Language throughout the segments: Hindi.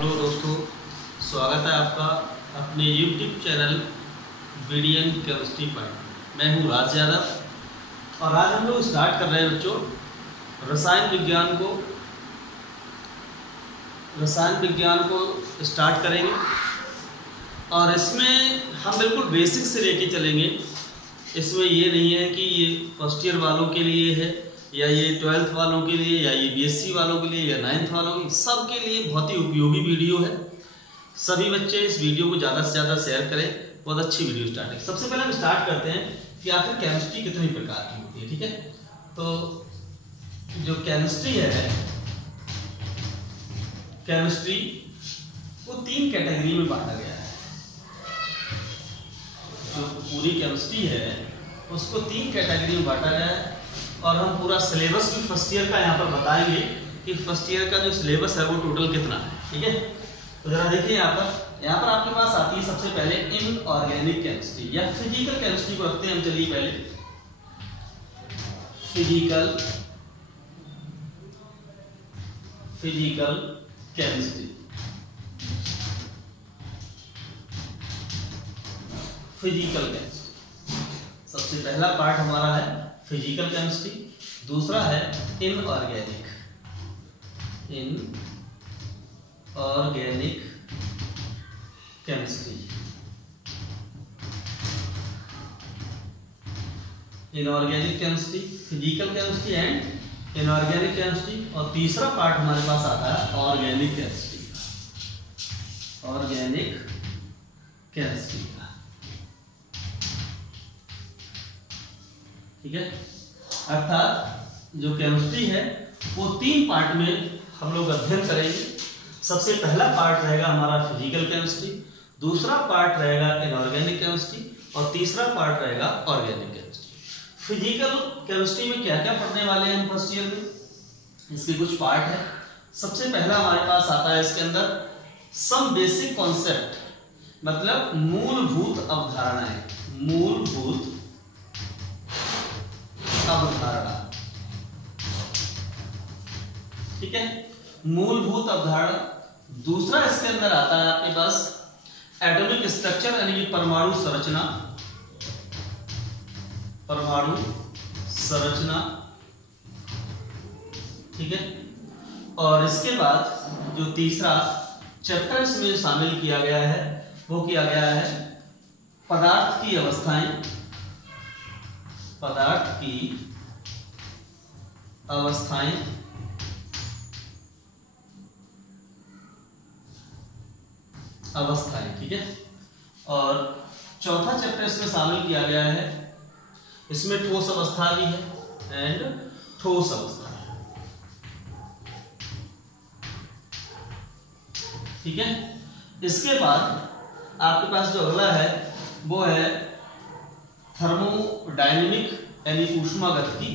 हेलो दोस्तों, स्वागत है आपका अपने YouTube channel BDN chemistry point. मैं हूँ राज यादव और आज हम लोग स्टार्ट कर रहे हैं बच्चों रसायन विज्ञान को स्टार्ट करेंगे। और इसमें हम बिल्कुल बेसिक से लेके चलेंगे। इसमें ये नहीं है कि ये फर्स्ट ईयर वालों के लिए है या ये 12th वालों के लिए या ये बीएससी वालों के लिए या 9th वालों के लिए, सब के लिए बहुत ही उपयोगी वीडियो है। सभी बच्चे इस वीडियो को ज़्यादा से ज़्यादा शेयर करें। बहुत अच्छी वीडियो स्टार्ट है। सबसे पहले हम स्टार्ट करते हैं कि आखिर केमिस्ट्री कितनी प्रकार की होती है। ठीक है, तो जो केमिस्ट्री है, केमिस्ट्री को 3 कैटेगरी में बांटा गया है। जो पूरी केमिस्ट्री है उसको 3 कैटेगरी में बांटा गया है। और हम पूरा सिलेबस भी फर्स्ट ईयर का यहाँ पर बताएंगे कि फर्स्ट ईयर का जो सिलेबस है वो टोटल कितना है। ठीक है, तो जरा देखिए यहाँ पर आपके पास आती है सबसे पहले इनऑर्गेनिक केमिस्ट्री या फिजिकल केमिस्ट्री को रखते हैं हम। चलिए पहले फिजिकल केमिस्ट्री। फिजिकल केमिस्ट्री सबसे पहला पार्ट हमारा है फिजिकल केमिस्ट्री। दूसरा है inorganic chemistry. Inorganic chemistry, physical chemistry and inorganic chemistry. और तीसरा पार्ट हमारे पास आता है ऑर्गेनिक केमिस्ट्री का। ठीक है, अर्थात जो केमिस्ट्री है वो 3 पार्ट में हम लोग अध्ययन करेंगे। सबसे पहला पार्ट रहेगा हमारा फिजिकल केमिस्ट्री, दूसरा पार्ट रहेगा इनऑर्गेनिक केमिस्ट्री और तीसरा पार्ट रहेगा ऑर्गेनिक केमिस्ट्री। फिजिकल केमिस्ट्री में क्या क्या पढ़ने वाले हैं हम फर्स्ट ईयर में, इसके कुछ पार्ट है। सबसे पहला हमारे पास आता है इसके अंदर सम बेसिक कॉन्सेप्ट, मतलब मूलभूत अवधारणाएं। ठीक है, मूलभूत अवधारणा। दूसरा इसके अंदर आता है आपके पास एटॉमिक स्ट्रक्चर यानी कि परमाणु संरचना। ठीक है, और इसके बाद जो तीसरा चैप्टर इसमें शामिल किया गया है वो किया गया है पदार्थ की अवस्थाएं। ठीक है, और चौथा चैप्टर इसमें शामिल किया गया है, इसमें ठोस अवस्था भी है एंड ठोस अवस्था। ठीक है, इसके बाद आपके पास जो अगला है वो है थर्मोडायनेमिक यानी ऊष्मागतिकी।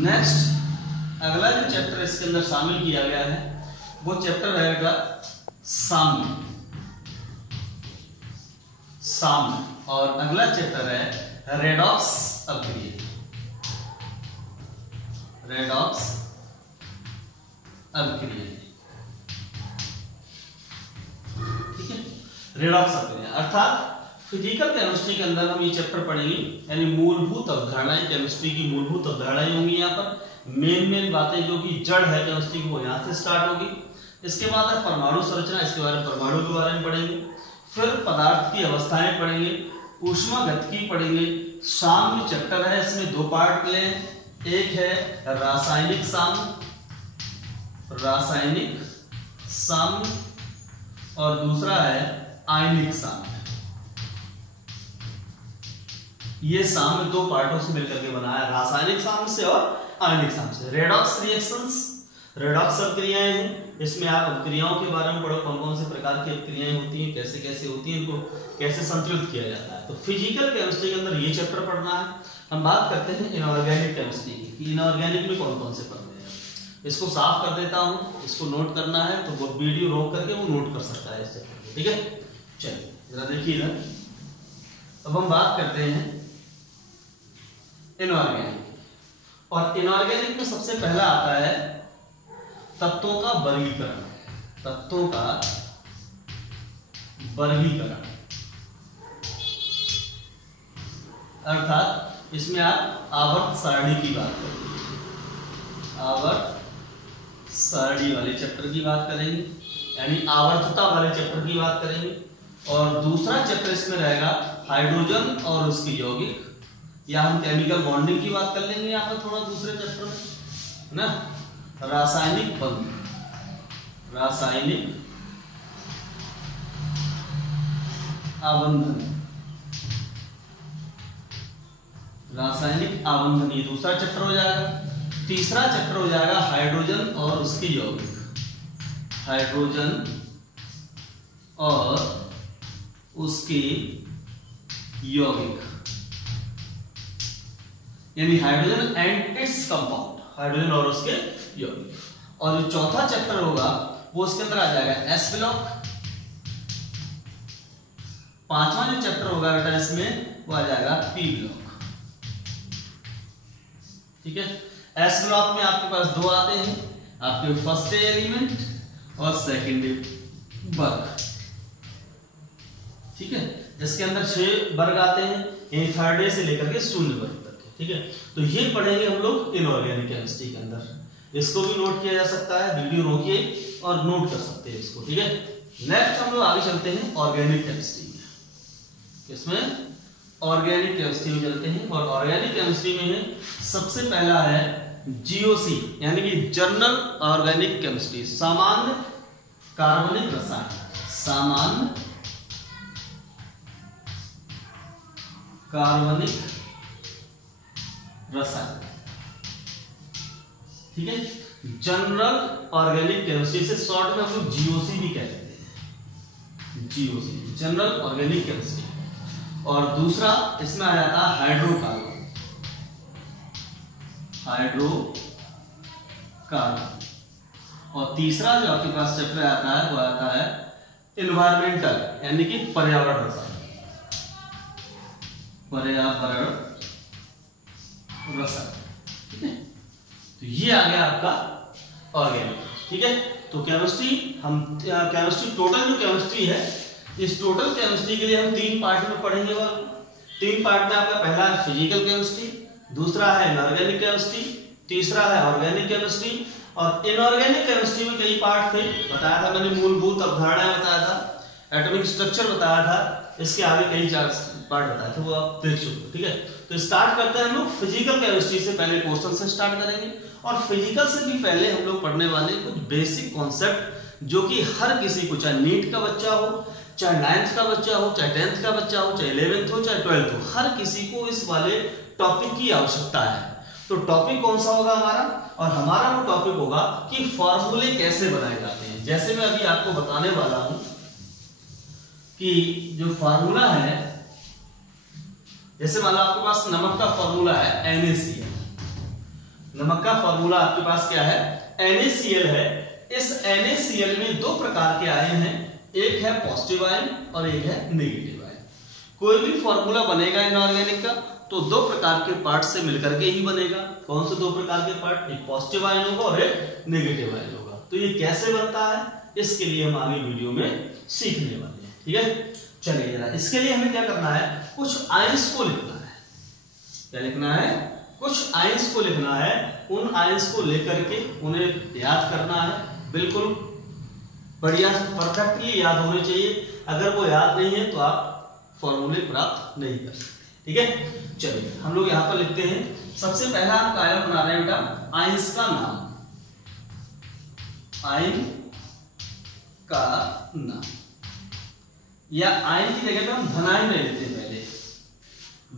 नेक्स्ट अगला जो चैप्टर इसके अंदर शामिल किया गया है वो चैप्टर रहेगा साम्य। और अगला चैप्टर है रेडॉक्स अभिक्रिया। ठीक है, रेडॉक्स अभिक्रिया अर्थात फिजिकल केमिस्ट्री के अंदर हम ये चैप्टर पढ़ेंगे यानी मूलभूत अवधारणाएं। केमिस्ट्री की मूलभूत अवधारणाएं होंगी। यहाँ पर मेन बातें जो कि जड़ है केमिस्ट्री की वो यहाँ से स्टार्ट होगी। इसके बाद है परमाणु संरचना, इसके बारे में परमाणु के बारे में पढ़ेंगे। फिर पदार्थ की अवस्थाएं पढ़ेंगे, ऊष्मागतिकी पढ़ेंगे। साम्य चैप्टर है, इसमें 2 पार्ट लें। एक है रासायनिक साम्य और दूसरा है आयनिक साम्य। ये साम्य 2 पार्टों से मिलकर के बना है, रासायनिक साम्य से और आयनिक साम्य से। रेडॉक्स अभिक्रियाएं हैं, इसमें आप अभिक्रियाओं के बारे में पढ़ो, कौन कौन से प्रकार की अभिक्रियाएं होती हैं, कैसे कैसे होती हैं, इनको कैसे संतुलित किया जाता है। तो फिजिकल केमिस्ट्री के अंदर ये चैप्टर पढ़ना है। हम बात करते हैं इनऑर्गेनिक केमिस्ट्री की। इनऑर्गेनिक में कौन कौन से पढ़ने हैं, इसको साफ कर देता हूँ। इसको नोट करना है तो वो वीडियो रोक करके वो नोट कर सकता है इस चैप्टर। ठीक है, चलिए जरा देखिए इधर। अब हम बात करते हैं इनऑर्गेनिक। और इनऑर्गेनिक में सबसे पहला आता है तत्वों का वर्गीकरण। तत्वों का वर्गीकरण अर्थात इसमें आप आवर्त सारणी की बात करेंगे, आवर्त सारणी वाले चैप्टर की बात करेंगे, यानी आवर्तता वाले चैप्टर की बात करेंगे। और दूसरा चैप्टर इसमें रहेगा हाइड्रोजन और उसकी यौगिक, या हम केमिकल बॉन्डिंग की बात कर लेंगे यहाँ पर थोड़ा दूसरे चैप्टर में ना। रासायनिक बंध, रासायनिक आबंधन, रासायनिक आबंधन ये दूसरा चैप्टर हो जाएगा। तीसरा चैप्टर हो जाएगा हाइड्रोजन और उसके यौगिक, हाइड्रोजन और उसके यौगिक, यानी hydrogen and its compound, hydrogen और उसके यौगिक। और जो चौथा चैप्टर होगा वो उसके अंदर आ जाएगा एस ब्लॉक। पांचवा जो चैप्टर होगा बेटा इसमें वो आ जाएगा पी ब्लॉक। ठीक है, एस ब्लॉक में आपके पास दो आते हैं, आपके फर्स्ट एलिमेंट और सेकेंड वर्ग। ठीक है, इसके अंदर 6 वर्ग आते हैं, यानी थर्ड ए से लेकर के 0 वर्ग तक के। ठीक है, तो ये पढ़ेंगे हम लोग इनऑर्गेनिक केमिस्ट्री के अंदर। इसको भी नोट किया जा सकता है, वीडियो रोकिए और नोट कर सकते हैं इसको। ठीक है, नेक्स्ट हम लोग आगे चलते हैं ऑर्गेनिक केमिस्ट्री में। इसमें ऑर्गेनिक केमिस्ट्री में चलते हैं, और ऑर्गेनिक केमिस्ट्री में है सबसे पहला है जीओसी, यानी कि जनरल ऑर्गेनिक केमिस्ट्री, सामान्य कार्बनिक रसायन, सामान्य कार्बनिक रसायन। ठीक है, जनरल ऑर्गेनिक केमिस्ट्री से शॉर्ट में हम लोग जीओसी भी कहते हैं, जीओसी जनरल ऑर्गेनिक केमिस्ट्री। और दूसरा इसमें आ जाता है हाइड्रोकार्बन, हाइड्रोकार्बन। और तीसरा जो आपके पास चैप्टर आता है वो आता है एनवायरमेंटल, यानी कि पर्यावरण रसायन, पर्यावरण रसायन। ठीक है, तो ये आ गया आपका ऑर्गेनिक। ठीक है, तो केमिस्ट्री हम केमिस्ट्री टोटल जो केमिस्ट्री है, इस टोटल केमिस्ट्री के लिए हम 3 पार्ट में पढ़ेंगे। 3 पार्ट में आपका पहला है फिजिकल केमिस्ट्री, दूसरा है इनऑर्गेनिक केमिस्ट्री, तीसरा है ऑर्गेनिक केमिस्ट्री। और इनऑर्गेनिक केमिस्ट्री में कई पार्ट थे, बताया था मैंने, मूलभूत अवधारणाएं बताया था, एटॉमिक स्ट्रक्चर बताया था, इसके आगे कई 4 पार्ट बताए थे, वो आप देख चुके हो। ठीक है, तो स्टार्ट करते हैं हम लोग फिजिकल केमिस्ट्री से। पहले क्वेश्चन से स्टार्ट करेंगे, और फिजिकल से भी पहले हम लोग पढ़ने वाले कुछ बेसिक कॉन्सेप्ट जो कि हर किसी को, चाहे नीट का बच्चा हो, चाहे 9th का बच्चा हो, चाहे 10th का बच्चा हो, चाहे 11th हो, चाहे 12th हो, हर किसी को इस वाले टॉपिक की आवश्यकता है। तो टॉपिक कौन सा होगा हमारा? और हमारा वो टॉपिक होगा कि फॉर्मूले कैसे बनाए जाते हैं। जैसे मैं अभी आपको बताने वाला हूं कि जो फॉर्मूला है, जैसे मान लो आपके पास नमक का फॉर्मूला है NaCl, नमक का फॉर्मूला आपके पास क्या है? NaCl है। इस NaCl में 2 प्रकार के आयन हैं, एक है पॉजिटिव आयन और एक है नेगेटिव आयन। कोई भी फॉर्मूला बनेगा इनऑर्गेनिक का तो 2 प्रकार के पार्ट से मिलकर के ही बनेगा। कौन से 2 प्रकार के पार्ट? एक पॉजिटिव आयन होगा और एक नेगेटिव आयन होगा। तो ये कैसे बनता है, इसके लिए हम आगे वीडियो में सीखने वाले हैं। ठीक है, चलिए जरा इसके लिए हमें क्या करना है, कुछ आयंस को लिखना है। क्या लिखना है? कुछ आयंस को लिखना है। उन आयंस को लेकर के उन्हें याद करना है, बिल्कुल बढ़िया परफेक्टली याद होने चाहिए। अगर वो याद नहीं है तो आप फॉर्मूले प्राप्त नहीं कर सकते। ठीक है, चलिए हम लोग यहां पर लिखते हैं। सबसे पहला हम आयन बना रहे हैं बेटा, आयंस का नाम, आयन का नाम, या आयन की जगह पे हम धन आयन ले लेते हैं। पहले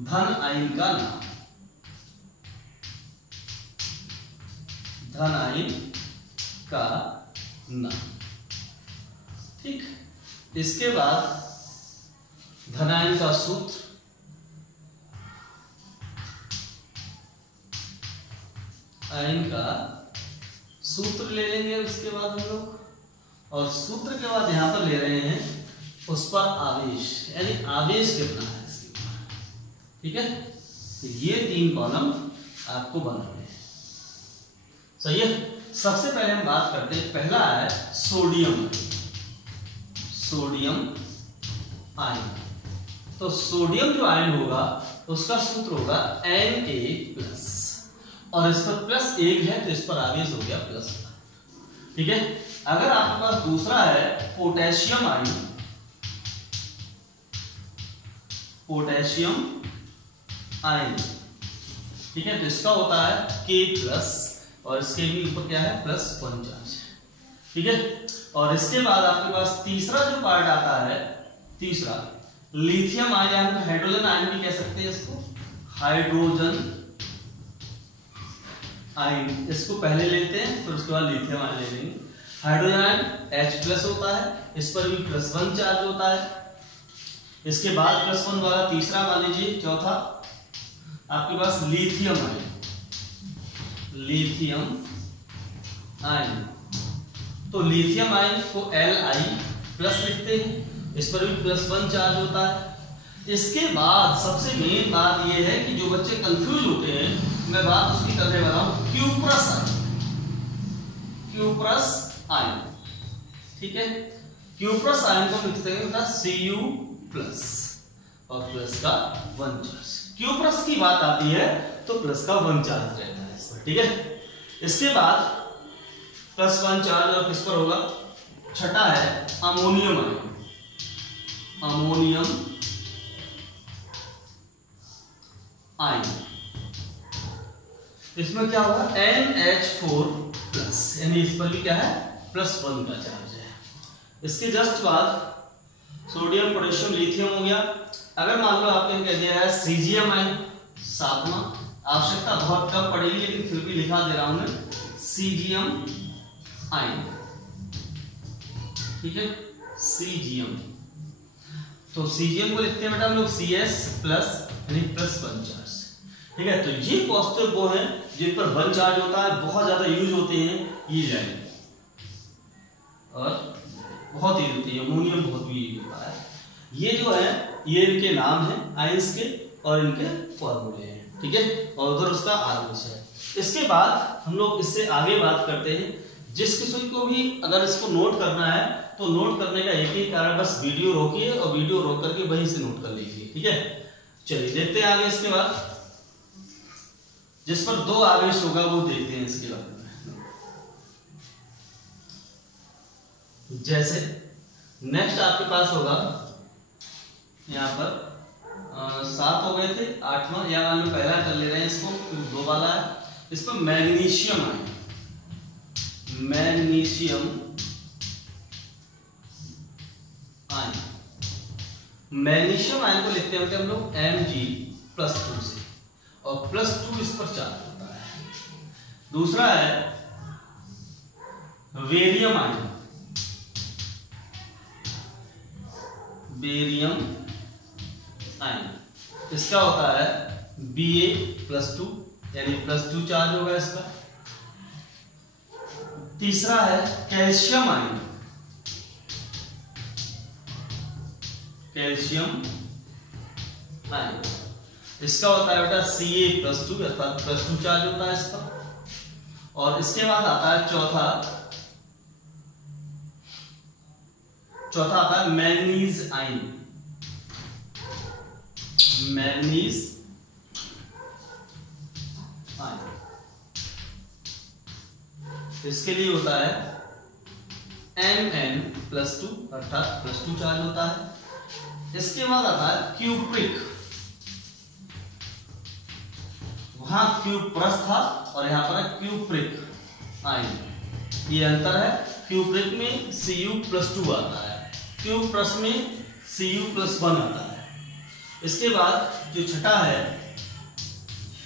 धन आयन का नाम, धन आयन का नाम। ठीक, इसके बाद धन आयन का सूत्र, आयन का सूत्र ले लेंगे उसके बाद हम लोग, और सूत्र के बाद यहां पर ले रहे हैं उस पर आवेश, यानी आवेश कितना है इसके ऊपर। ठीक है, तो ये 3 कॉलम आपको बनाने हैं। सही है। सबसे पहले हम बात करते हैं, पहला है सोडियम आयन। तो सोडियम जो आयन होगा उसका सूत्र होगा Na+, और इस पर +1 है तो इस पर आवेश हो गया +1। ठीक है। अगर आपके पास दूसरा है पोटेशियम आयन, ठीक है, तो इसका होता है K+, और इसके भी ऊपर क्या है +1 चार्ज। ठीक है। और इसके बाद आपके पास तीसरा जो पार्ट आता है, तीसरा लिथियम आयन, हाइड्रोजन आयन भी कह सकते हैं इसको, हाइड्रोजन आयन। इसको पहले लेते हैं फिर उसके बाद लिथियम आयन ले लेंगे। हाइड्रोजन आयन H+ होता है, इस पर भी +1 चार्ज होता है। इसके बाद +1 वाला तीसरा मान लीजिए, चौथा आपके पास लिथियम आयन। तो लिथियम आयन को Li+ लिखते हैं, इस पर भी +1 चार्ज होता है। इसके बाद सबसे मेन बात यह है कि जो बच्चे कंफ्यूज होते हैं, मैं बात उसकी करने वाला हूं, क्यूप्रस आयन। ठीक है। क्यूप्रस आयन को लिखते हैं बेटा Cu+ और प्लस का 1 चार्ज। क्यूप्रस की बात आती है तो प्लस का 1 चार्ज रहता है इसमें। ठीक है। इसके बाद +1 चार्ज और किस पर होगा, छठा है अमोनियम आयन। इसमें क्या होगा NH4+, यानी इस पर भी क्या है +1 का चार्ज है। इसके जस्ट बाद सोडियम, पोटेशियम, लिथियम हो गया। अगर मान लो आपने कह दिया है सीजियम आयन, सातवां, आवश्यकता बहुत कम पड़ेगी लेकिन फिर भी लिखा दे रहा हूं मैं, सीजियम आयन। ठीक है। सीजियम, तो सीजियम को लिखते हैं बेटा हम लोग Cs+, यानी +1 चार्ज। ठीक है। तो ये पॉजिटिव वो है जिन पर 1 चार्ज होता है, बहुत ज्यादा यूज होते हैं ये जाएंगे, और बहुत यूज होते हैं, अमोनियम बहुत भी यूज होता है। ये जो है ये इनके नाम है आयंस के और इनके फॉर्मूले हैं। ठीक है। और उधर उसका आवेश है। इसके बाद हम लोग इससे आगे बात करते हैं। जिस किसी को भी अगर इसको नोट करना है तो नोट करने का एक ही कारण, बस वीडियो रोकिए और वीडियो रोक करके वहीं से नोट कर लीजिए। ठीक है। चलिए देखते हैं आगे। इसके बाद जिस पर 2 आवेश होगा वो देखते हैं इसके बारे में। जैसे नेक्स्ट आपके पास होगा यहाँ पर 7 हो गए थे, 8वां या मान लो पहला कर ले रहे हैं इसको, 2 वाला है। इस पर मैग्नीशियम आयन को लिखते हैं हम लोग Mg+2 से, और +2 इस पर चार्ज होता है। दूसरा है बेरियम आयन, इसका होता है Ba+2, यानी +2 चार्ज होगा इसका। तीसरा है कैल्शियम आयन, इसका होता है बेटा Ca+2, अर्थात +2 चार्ज होता है इसका। और इसके बाद आता है चौथा आता है मैग्नीज आयन, इसके लिए होता है Mn+2, अर्थात +2 चार्ज होता है। इसके बाद आता है क्यूप्रिक, वहां क्यूप्रस था और यहां पर है क्यूप्रिक आयन। ये अंतर है, क्यूप्रिक में Cu+2 आता है, क्यूप्रस में Cu+1 आता है। इसके बाद जो छठा है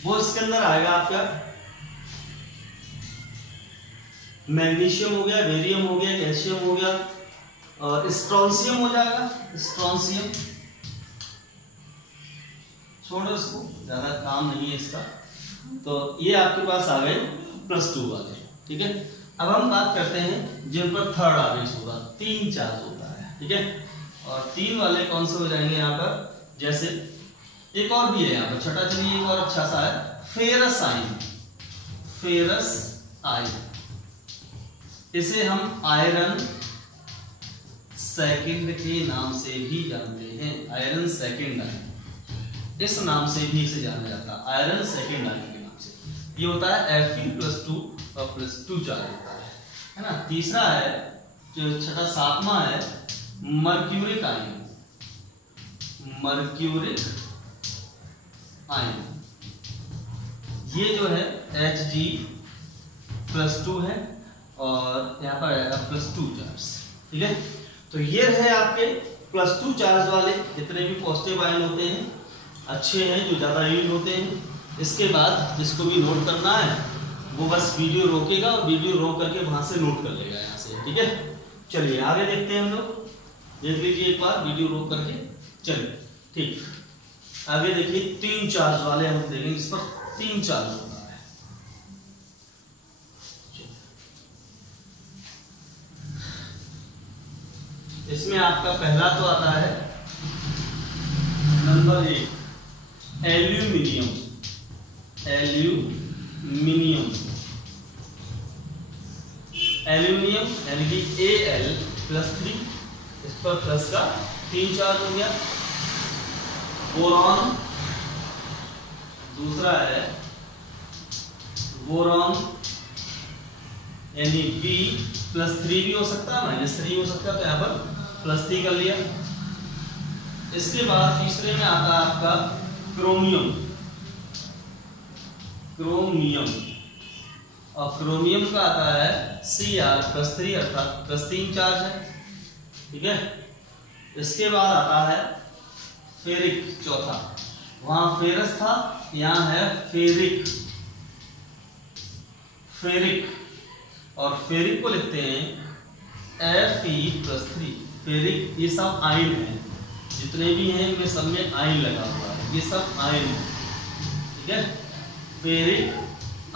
वो इसके अंदर आएगा आपका मैग्नीशियम हो गया, बेरियम हो गया, कैल्शियम हो गया, और स्ट्रोंशियम हो जाएगा। स्ट्रोंशियम छोड़ो, इसको ज्यादा काम नहीं है इसका। तो ये आपके पास आ गए +2 वाले। ठीक है। अब हम बात करते हैं जिन पर थर्ड आवेश होगा, 3 चार्ज होता है। ठीक है। और 3 वाले कौन से हो जाएंगे यहाँ पर, जैसे एक और भी है यहाँ पर छठा, चलिए एक और अच्छा सा है फेरस आयन, फेरस आयन, इसे हम आयरन सेकंड के नाम से भी जानते हैं। आयरन सेकंड आयन, इस नाम से भी इसे जाना जाता है, आयरन सेकंड आयन के नाम से। ये होता है Fe+2 और +2 चार्ज होता है ना। तीसरा है जो छठा सातवां है मर्क्यूरिक आयन, मर्क्यूरिक आयन, ये जो है Hg+2 है और यहाँ पर आएगा +2 चार्ज, ठीक है। तो ये रहे आपके +2 चार्ज वाले जितने भी पॉजिटिव आयन होते हैं, अच्छे हैं, जो ज़्यादा यूज होते हैं। इसके बाद जिसको भी नोट करना है वो बस वीडियो रोकेगा और वीडियो रोक करके वहां से नोट कर लेगा यहाँ से, ठीक है। चलिए आगे देखते हैं हम लोग, देख लीजिए एक बार वीडियो रोक करके। चलिए ठीक, आगे देखिए 3 चार्ज वाले हम देखेंगे, इस पर 3 चार्ज होता है। इसमें आपका पहला तो आता है नंबर 1 एल्यूमिनियम, एल्यूमिनियम, एल्यूमिनियम यानी कि Al+3, इस पर प्लस का 3 चार्ज हो गया। बोरॉन, दूसरा है बोरॉन यानी B+3 भी हो सकता है, -3 हो सकता है, तो यहाँ पर +3 कर लिया। इसके बाद तीसरे में आता है आपका क्रोमियम, क्रोमियम, और क्रोमियम का आता है Cr+3 अर्थात +3 चार्ज है, ठीक है। इसके बाद आता है फेरिक, चौथा, वहां फेरस था, यहाँ है फेरिक, फेरिक, और फेरिक को लिखते हैं Fe+3। फेरिक ये सब आयन है, जितने भी हैं इनमें सब में आयन लगा हुआ है, ये सब आयन है, ठीक है। फेरिक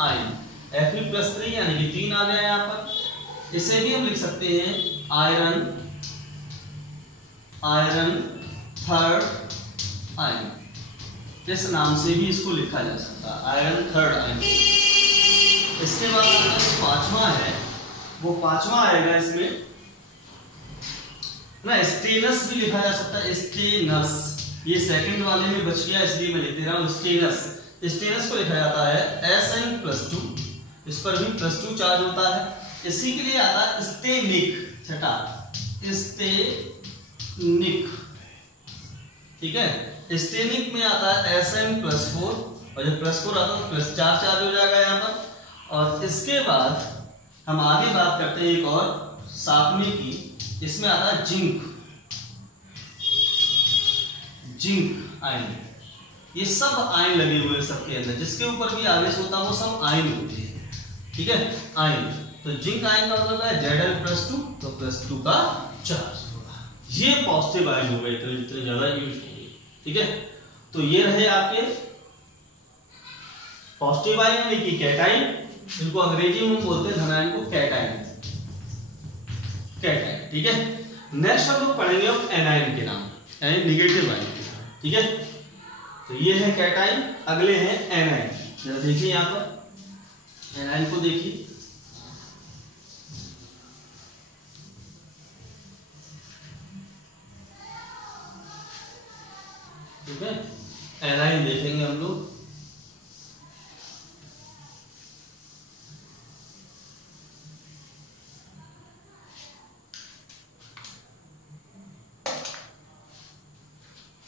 आयन Fe+3 यानी कि 3 आ गया यहाँ पर। इसे भी हम लिख सकते हैं आयरन, आयरन थर्ड आयन, इस नाम से भी इसको लिखा जा सकता है, आयरन थर्ड आयन। इसके बाद जो 5वां है वो 5वां आएगा इसमें ना, स्टेनस भी लिखा जा सकता है, स्टेनस, ये सेकंड वाले में बच गया इसलिए मैं लिख दे रहा हूं स्टेनस। स्टेनस को लिखा जाता है Sn+2, इस पर भी +2 चार्ज होता है। इसी के लिए आता है स्टेनिक, छठा स्टेनिक, ठीक है। स्टेनिक में आता है Sn+4, और जब +4 आता है तो +4 चार्ज हो जाएगा यहाँ पर। और इसके बाद हम आगे बात करते हैं एक और 7वें की, इसमें आता है जिंक, जिंक आयन। ये सब आयन लगे हुए हैं सबके अंदर, जिसके ऊपर भी आवेश होता है वो सब आयन होते हैं, ठीक है, आयन। तो जिंक आयन का मतलब है Zl+2, तो +2 का चार्ज होगा। ये पॉजिटिव आयन हो गए जितने ज्यादा यूज होंगे, ठीक है। तो ये रहे आपके पॉजिटिव आयन यानी कि कैटाइन, इनको अंग्रेजी में बोलते हैं धनायन को कैटाइन, कैटाइन, ठीक है। नेक्स्ट हम लोग पढ़ेंगे अब एनायन के नाम, यानी निगेटिव आयन, ठीक है। तो ये है कैटाइन, अगले हैं एनायन। जरा देखिए यहाँ पर एनायन को देखिए, ठीक है। एनायन देखेंगे हम लोग,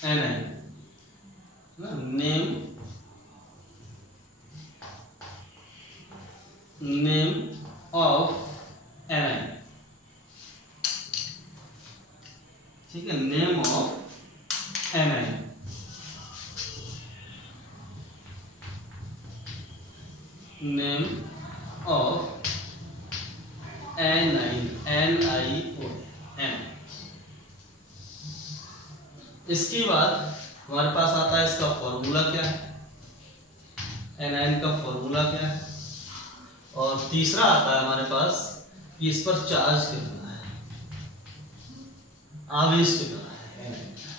एनायन नेम ऑफ एनायन, ठीक है, name of anion. Name of anion, NiO, N. इसके बाद हमारे पास आता है इसका फॉर्मूला क्या है, एनायन का फॉर्मूला क्या है, और तीसरा आता है हमारे पास कि इस पर चार्ज कितना है, आवेश कितना है एनायन का,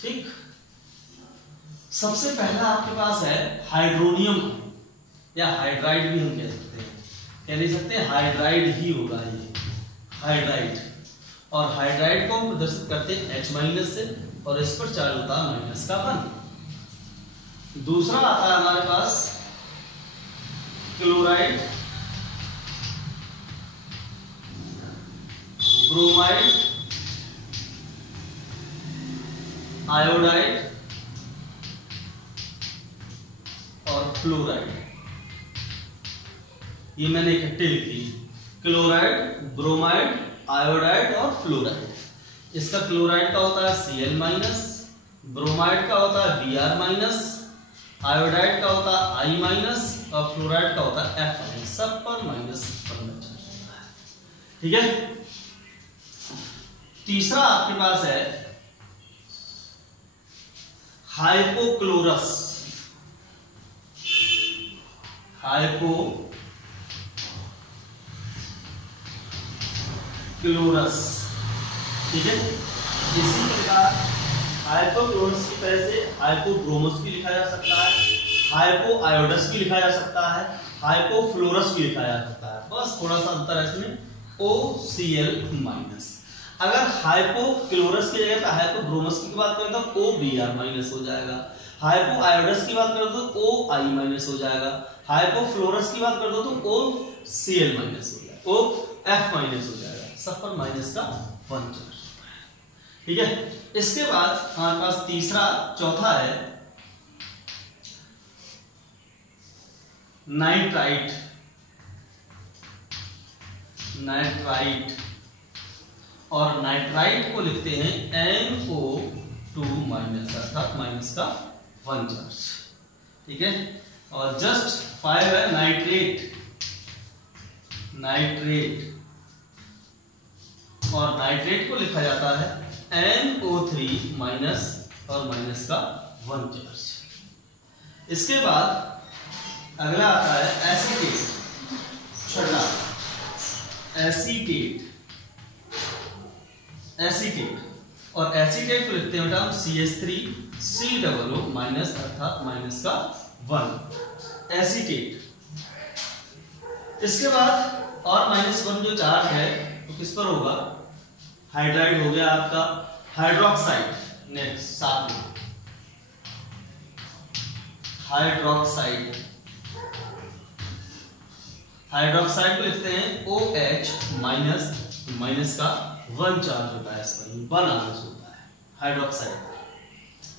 ठीक। सबसे पहला आपके पास है हाइड्रोनियम या हाइड्राइड भी हम कह सकते हैं, कह नहीं सकते हाइड्राइड ही होगा ये, हाइड्राइड। और हाइड्राइड को हम प्रदर्शित करते हैं H माइनस से, और इस पर चार्ज होता है माइनस का 1। दूसरा आता है हमारे पास क्लोराइड, ब्रोमाइड, आयोडाइड और फ्लोराइड। ये मैंने इकट्ठे लिख दी, क्लोराइड, ब्रोमाइड, आयोडाइड और फ्लोराइड। इसका क्लोराइड का होता है Cl माइनस, ब्रोमाइड का होता है Br माइनस, आयोडाइड का होता है I माइनस और फ्लोराइड का होता है F माइनस। सब पर माइनस होता है, ठीक है। तीसरा आपके पास है हाइपोक्लोरस, क्लोरस, ठीक है। इसी प्रकार हाइपोक्लोरस की तरह से हाइपोब्रोमस भी लिखा जा सकता है, हाइपो आयोडस भी लिखा जा सकता है, हाइपोफ्लोरस भी लिखा जा सकता है। बस थोड़ा सा अंतर है इसमें, OCl माइनस। अगर हाइपोक्लोरस की जगह पे हाइपोब्रोमस की बात करें तो OBr माइनस हो जाएगा, हाइपो आयोडस की बात करें तो OI माइनस हो जाएगा, हाइपोफ्लोरस की बात करें तो OCl माइनस हो जाएगा, OF माइनस हो जाएगा। सब पर माइनस का 1 चार्ज, ठीक है। इसके बाद हमारे पास तीसरा चौथा है नाइट्राइट, और नाइट्राइट को लिखते हैं NO2 माइनस, अर्थात माइनस का 1 चार्ज, ठीक है। और जस्ट 5 है नाइट्रेट, और नाइट्रेट को लिखा जाता है NO3 माइनस और माइनस का 1 चार्ज। इसके बाद अगला आता है एसीटेट, छठा एसीटेट, और एसीटेट को लिखते हैं बेटा हम CH3COO माइनस, अर्थात माइनस का 1 एसीटेट। इसके बाद और -1 जो चार्ज है तो किस पर होगा, हाइड्राइड हो गया आपका, हाइड्रोक्साइड नेक्स्ट साथ में, हाइड्रोक्साइड को लिखते हैं OH माइनस, माइनस का 1 चार्ज होता है, इसका 1 आवेश होता है हाइड्रोक्साइड,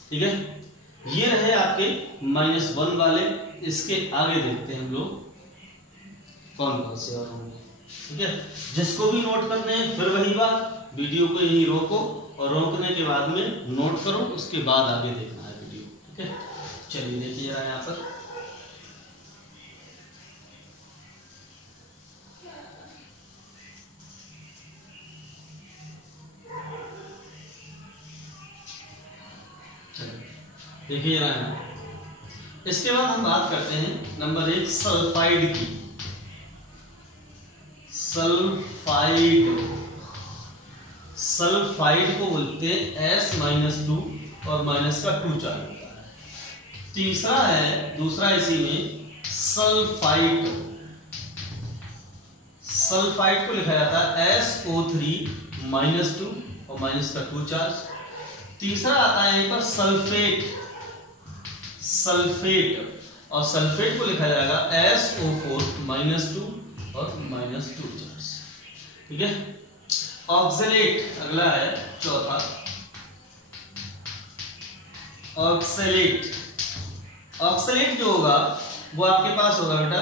ठीक है। ये रहे आपके -1 वाले। इसके आगे देखते हैं हम लोग कौन कौन से और होंगे, ठीक है। जिसको भी नोट करने हैं फिर वही बात, वीडियो को यही रोको और रोकने के बाद में नोट करो, उसके बाद आगे देखना है वीडियो, ठीक है। चलिए देखिए जरा यहाँ पर देखिए रहा है। इसके बाद हम बात करते हैं नंबर 1 सल्फाइड की। सल्फाइड को बोलते हैं S-2 और माइनस का 2 चार्ज होता है। तीसरा है दूसरा इसी में सल्फाइड को लिखा जाता है SO3 -2 और माइनस का 2 चार्ज। तीसरा आता है यहीं पर सल्फेट, और सल्फेट को लिखा जाएगा SO4 -2 और माइनस 2 चार्ज, ठीक है। ऑक्सलेट अगला है चौथा, ऑक्सलेट जो होगा वो आपके पास होगा बेटा,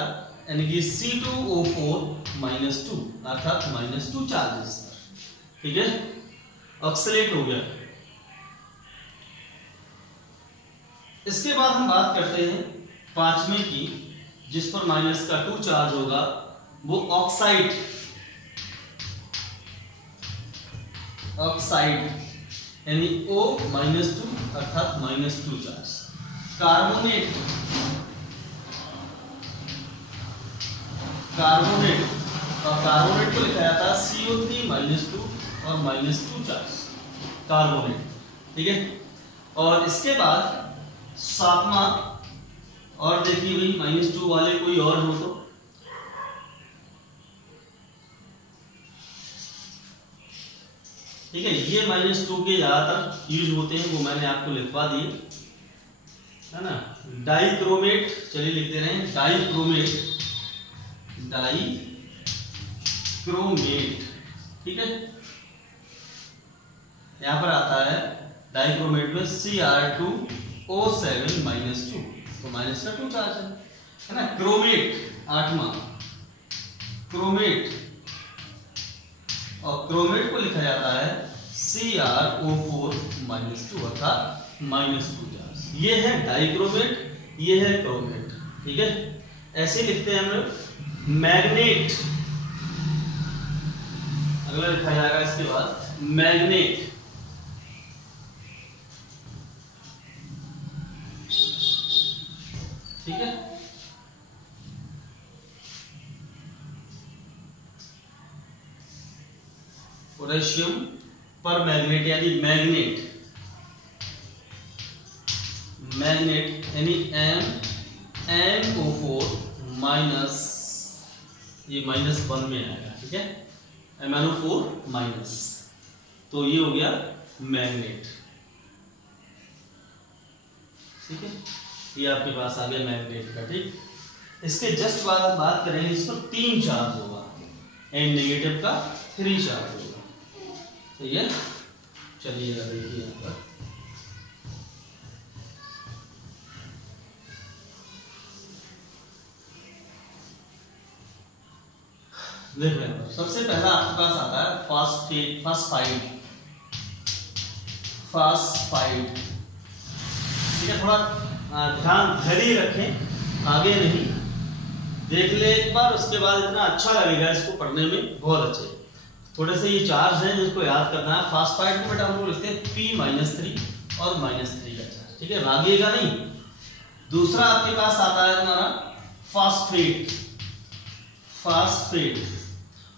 यानी कि C2O4 -2 अर्थात -2 चार्जेस, ठीक है। ऑक्सलेट हो गया। इसके बाद हम बात करते हैं पांचवें की, जिस पर माइनस का 2 चार्ज होगा, वो ऑक्साइड यानी O -2 अर्थात -2 चार्ज। कार्बोनेट और कार्बोनेट को लिखा जाता है CO3 -2 और -2 चार्ज, कार्बोनेट, ठीक है। और इसके बाद सातवां, और देखिए भाई -2 वाले कोई और हो तो ठीक है। ये -2 के ज्यादातर यूज होते हैं, वो मैंने आपको लिखवा दिए है ना। डाइक्रोमेट, चलिए लिखते रहे, डाइक्रोमेट, डाइक्रोमेट, ठीक है। यहां पर आता है डाइक्रोमेट में Cr2O7 -2, तो माइनस का 2 चार्ज है ना। क्रोमेट, आठवां क्रोमेट, और क्रोमेट को लिखा जाता है CrO4 -2 अर्थात -2 चार्ज। ये है डाइक्रोमेट, ये है क्रोमेट, ठीक है। ऐसे लिखते हैं हम लोग। मैग्नेट, अगला लिखा जाएगा इसके बाद मैग्नेट, ठीक है। पोटेशियम पर मैग्नेट यानी मैग्नेट, मैग्नेट यानी MnO4 माइनस, ये -1 में आएगा, ठीक है। MnO4 माइनस, तो ये हो गया मैग्नेट, ठीक है। ये आपके पास आ गया मैग्नेट का, ठीक। इसके जस्ट बाद बात करेंगे, इस पर 3 चार्ज होगा, N नेगेटिव का 3 चार्ज होगा, ठीक है। चलिए देखिए यहाँ पर देखो, सबसे पहला आपके पास आता है फास्फाइड, ठीक है। थोड़ा ध्यान धैर्य रखें, आगे नहीं, देख ले एक बार, उसके बाद इतना अच्छा लगेगा इसको पढ़ने में, बहुत अच्छे। थोड़े से ये चार्ज हैं जिसको याद करना है। फास्फाइड को बेटा हम लोग लिखते हैं P -3 और -3 का चार्ज, ठीक है, भागिएगा नहीं। दूसरा आपके पास आता है तुम्हारा फास्फेट,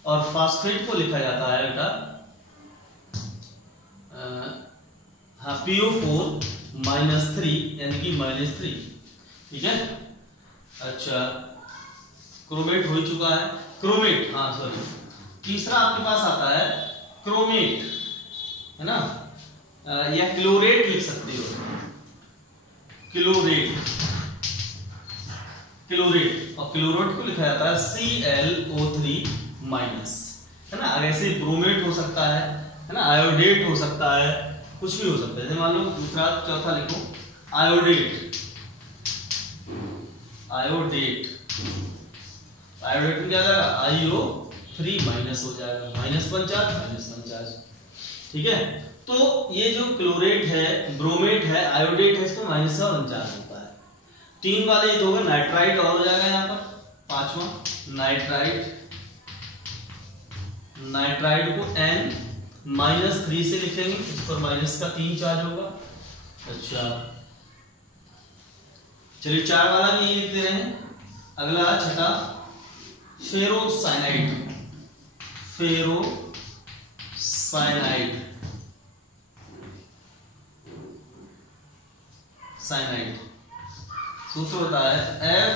और फास्फेट को लिखा जाता है बेटा PO4 -3 यानी कि -3, ठीक है। अच्छा, क्रोमेट हो चुका है, क्रोमेट, हाँ सॉरी। तीसरा आपके पास आता है क्रोमेट, है ना, या क्लोरेट लिख सकते हो, क्लोरेट, और क्लोरेट को लिखा जाता है ClO3 माइनस, है ना। ऐसे ब्रोमेट हो सकता है ना, आयोडेट हो सकता है, कुछ भी हो सकता है। जैसे मान लो दूसरा चौथा लिखो आयोडेट, आयोडेट में क्या जाएगा IO3 माइनस हो जाएगा, -1 चार्ज, ठीक है। तो ये जो क्लोरेट है, ब्रोमेट है, आयोडेट है, इसको -1 चार्ज होता है। 3 वाले ये दो नाइट्राइड और हो जाएगा यहाँ पर, 5वां नाइट्राइड को N-3 से लिखेंगे, इस पर माइनस का 3 चार्ज होगा। अच्छा चलिए 4 वाला भी यही लिखते रहे। अगला छठा फेरोसाइनाइड, सूत्र होता है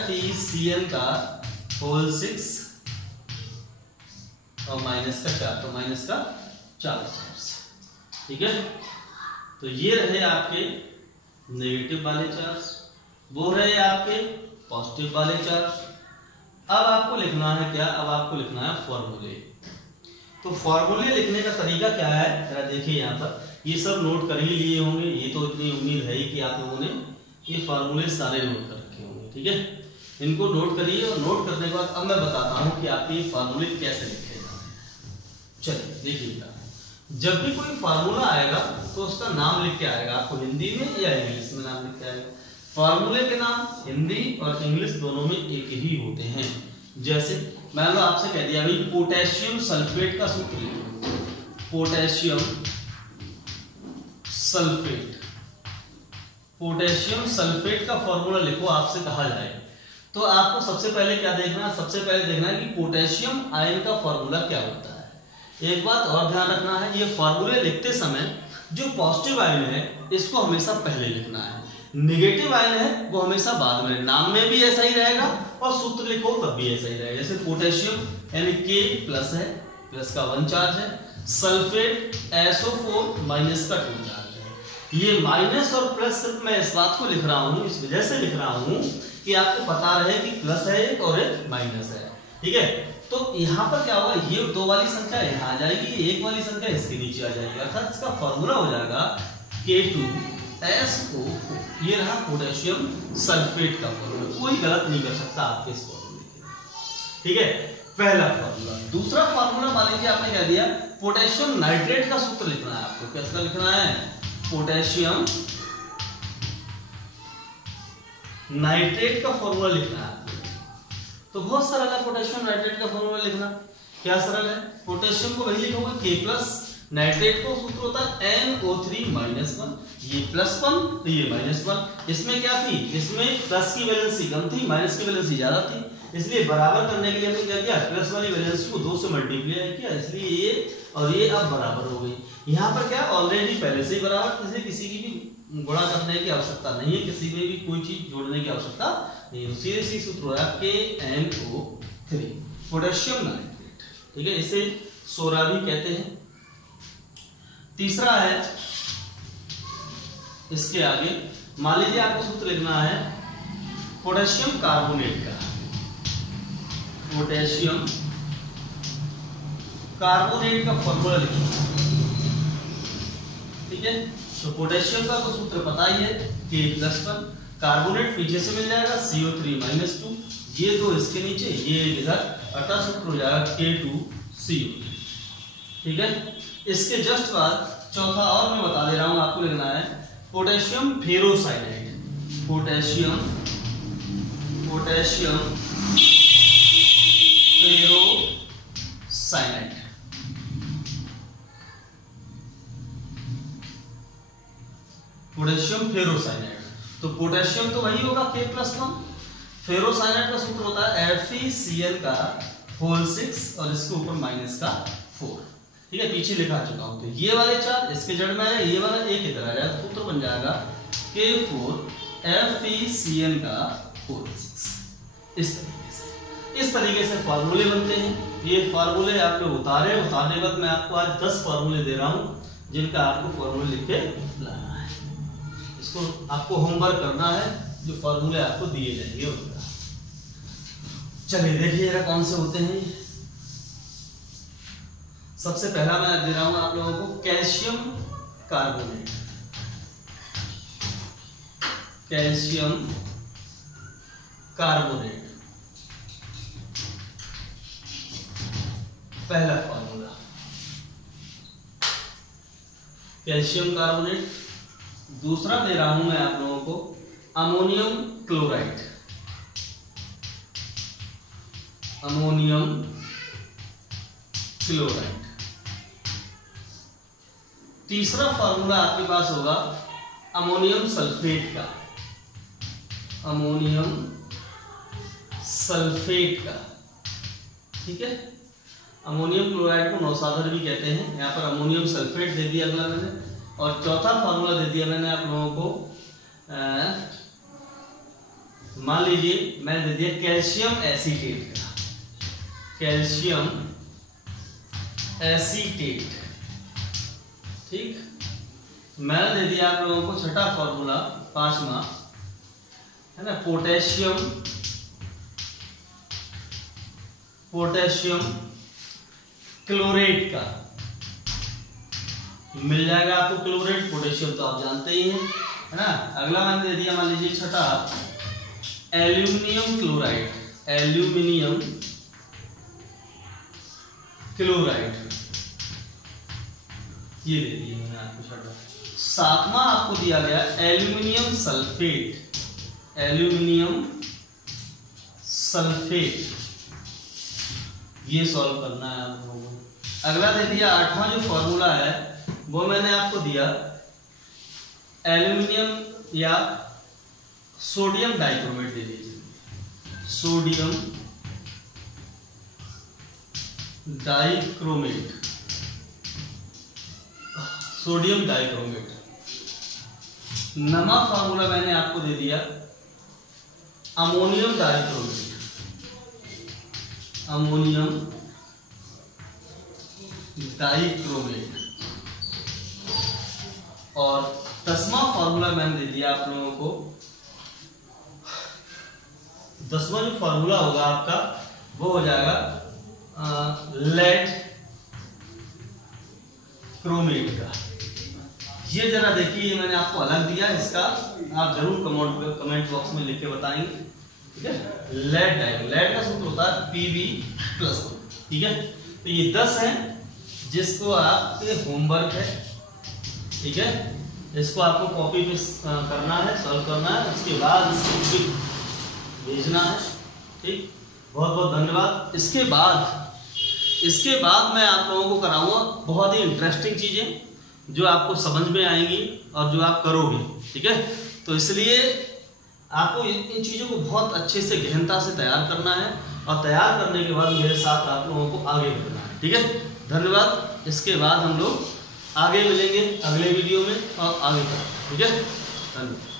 FeCl का होल 6 और माइनस का 4, तो माइनस का 4 चार्ज, ठीक है। तो ये रहे आपके नेगेटिव वाले चार्ज, वो रहे आपके पॉजिटिव वाले चार्ज। अब आपको लिखना है क्या, अब आपको लिखना है फॉर्मूले। तो फॉर्मूले लिखने का तरीका क्या है, जरा देखिए यहाँ पर, ये सब नोट कर ही लिए होंगे, ये तो इतनी उम्मीद है ही कि आप लोगों ने ये फार्मूले सारे नोट कर रखे होंगे, ठीक है। इनको नोट करिए, और नोट करने के बाद अब मैं बताता हूँ कि आपके ये फार्मूले कैसे लिखे जाते हैं। चलिए देखिएगा, जब भी कोई फार्मूला आएगा तो उसका नाम लिख के आएगा, आपको हिंदी में या इंग्लिश में नाम लिख के आएगा। फार्मूले के नाम हिंदी और इंग्लिश दोनों में एक ही होते हैं। जैसे मैंने आपसे कह दिया भाई पोटेशियम सल्फेट का सूत्र लिखो, पोटेशियम सल्फेट का फॉर्मूला लिखो, आपसे कहा जाए तो आपको सबसे पहले क्या देखना है, सबसे पहले देखना है कि पोटेशियम आयन का फॉर्मूला क्या होता है। एक बात और ध्यान रखना है, ये फॉर्मूले लिखते समय जो पॉजिटिव आयन है इसको हमेशा पहले लिखना है, नेगेटिव आयन है वो हमेशा बाद में, नाम में भी ऐसा ही रहेगा और सूत्र लिखो तब भी ऐसा ही रहेगा। जैसे पोटेशियम यानी के प्लस है, प्लस का 1 चार्ज है, सल्फेट SO4 माइनस का 2 चार्ज है। ये माइनस और प्लस सिर्फ मैं इस बात को लिख रहा हूं, इस वजह से लिख रहा हूं कि आपको पता रहे कि प्लस है एक और एक माइनस है, ठीक है। तो यहाँ पर क्या होगा, ये 2 वाली संख्या यहाँ आ जाएगी, 1 वाली संख्या इसके नीचे आ जाएगी, अर्थात इसका फॉर्मूला हो जाएगा K2SO। ये रहा पोटेशियम सल्फेट का फॉर्मूला, कोई गलत नहीं कर सकता आपके इस फॉर्मूले के, ठीक है। पहला फॉर्मूला। दूसरा फॉर्मूला मान लीजिए आपने क्या दिया, पोटेशियम नाइट्रेट का सूत्र लिखना है आपको। कैसा लिखना है, पोटेशियम नाइट्रेट का फॉर्मूला लिखना है आपको। तो बहुत सरल है पोटेशियम नाइट्रेट का फॉर्मूला लिखना। क्या सरल है, पोटेशियम को वही लिखोगे K प्लस, नाइट्रेट को सूत्र होता है NO3 माइनस 1, ये +1 तो ये -1। इसमें क्या थी, इसमें प्लस की वैलेंसी कम थी, माइनस की वैलेंसी ज्यादा थी, इसलिए बराबर करने के लिए हमने क्या किया, प्लस वाली वैलेंसी को 2 से मल्टीप्लाई किया, इसलिए ये और ये अब बराबर हो गई। यहाँ पर क्या ऑलरेडी पहले से ही बराबर, इसलिए किसी की भी गुणा करने की आवश्यकता नहीं है, किसी में भी कोई चीज जोड़ने की आवश्यकता नहीं है। सीधे सी सूत्र हो रहा है KNO3 पोटेशियम नाइट्रेट, ठीक है। इसे सोरा भी कहते हैं। तीसरा है इसके आगे, मान लीजिए आपको सूत्र लिखना है पोटेशियम कार्बोनेट का, पोटेशियम कार्बोनेट का फॉर्मूला लिखना, ठीक है। तो पोटेशियम का तो सूत्र पता ही है K+1, कार्बोनेट पीछे से मिल जाएगा CO3 माइनस 2, ये 2 इसके नीचे, ये इधर, अतः सूत्र हो जाएगा K2CO, ठीक है। इसके जस्ट बाद चौथा और मैं बता दे रहा हूं आपको, लिखना है potassium ferrocyanide, potassium ferrocyanide, potassium ferrocyanide. तो पोटेशियम तो वही होगा K+1, फेरोसाइनाइड का सूत्र होता है FeCl का होल 6 और इसके ऊपर माइनस का 4, ठीक है। पीछे लिखा चुका हूं। तो ये वाले 4 इसके जड़ में है, ये वाला 1 इधर आ जाएगा, सूत्र बन जाएगा K4 FeCl का होल 6। इस तरीके से फार्मूले बनते हैं। ये फार्मूले आपने उतारने के बाद मैं आपको आज 10 फार्मूले दे रहा हूं जिनका आपको फार्मूले लिख के लाना है। इसको आपको होमवर्क करना है, जो फार्मूले आपको दिए जाएंगे उनका। चलिए देखिए जरा कौन से होते हैं। सबसे पहला मैं दे रहा हूं आप लोगों को कैल्शियम कार्बोनेट, कैल्शियम कार्बोनेट पहला फार्मूला, कैल्शियम कार्बोनेट। दूसरा दे रहा हूं मैं आप लोगों को अमोनियम क्लोराइड, अमोनियम क्लोराइड। तीसरा फार्मूला आपके पास होगा अमोनियम सल्फेट का, अमोनियम सल्फेट का, ठीक है। अमोनियम क्लोराइड को नौसाधर भी कहते हैं, यहाँ पर अमोनियम सल्फेट दे दिया अगला मैंने। और चौथा फार्मूला दे दिया मैंने आप लोगों को, मान लीजिए मैंने दे दिया कैल्शियम एसीटेट का, कैल्शियम एसीटेट, ठीक। मैंने दे दिया आप लोगों को छठा फार्मूला, 5वां है ना, पोटेशियम क्लोरेट का, मिल जाएगा आपको क्लोरेट, पोटेशियम तो आप जानते ही हैं, है ना। अगला मैंने दे दिया मान लीजिए छठा एल्यूमिनियम क्लोराइड, एल्यूमिनियम क्लोराइड, ये दे दिया मैंने आपको छठा। 7वां आपको दिया गया एल्यूमिनियम सल्फेट, एल्यूमिनियम सल्फेट, ये सॉल्व करना है आप लोगों को। अगला दे दिया 8वां जो फॉर्मूला है वो मैंने आपको दिया एल्यूमिनियम या सोडियम डाइक्रोमेट दे दीजिए, सोडियम डाइक्रोमेट, सोडियम डाइक्रोमेट। नमा फार्मूला मैंने आपको दे दिया अमोनियम डाइक्रोमेट, अमोनियम डाइक्रोमेट, और 10वां फार्मूला मैंने दे दिया आप लोगों को। 10वां जो फार्मूला होगा आपका वो हो जाएगा लेड क्रोमेट का। ये जरा देखिए, मैंने आपको अलग दिया, इसका आप जरूर कमेंट बॉक्स में लिख के बताएंगे, ठीक है। लेड का सूत्र होता है Pb+, ठीक है। तो ये 10 है जिसको आपके होमवर्क है, ठीक है। इसको आपको कॉपी पे करना है, सॉल्व करना है, उसके बाद इसको भेजना है, ठीक। बहुत बहुत धन्यवाद। इसके बाद मैं आप लोगों को कराऊंगा बहुत ही इंटरेस्टिंग चीजें जो आपको समझ में आएंगी और जो आप करोगे, ठीक है। तो इसलिए आपको इन चीज़ों को बहुत अच्छे से गहनता से तैयार करना है, और तैयार करने के बाद मेरे साथ आप लोगों को आगे बढ़ना है, ठीक है। धन्यवाद। इसके बाद हम लोग आगे मिलेंगे अगले वीडियो में और आगे तक, ठीक है। धन्यवाद।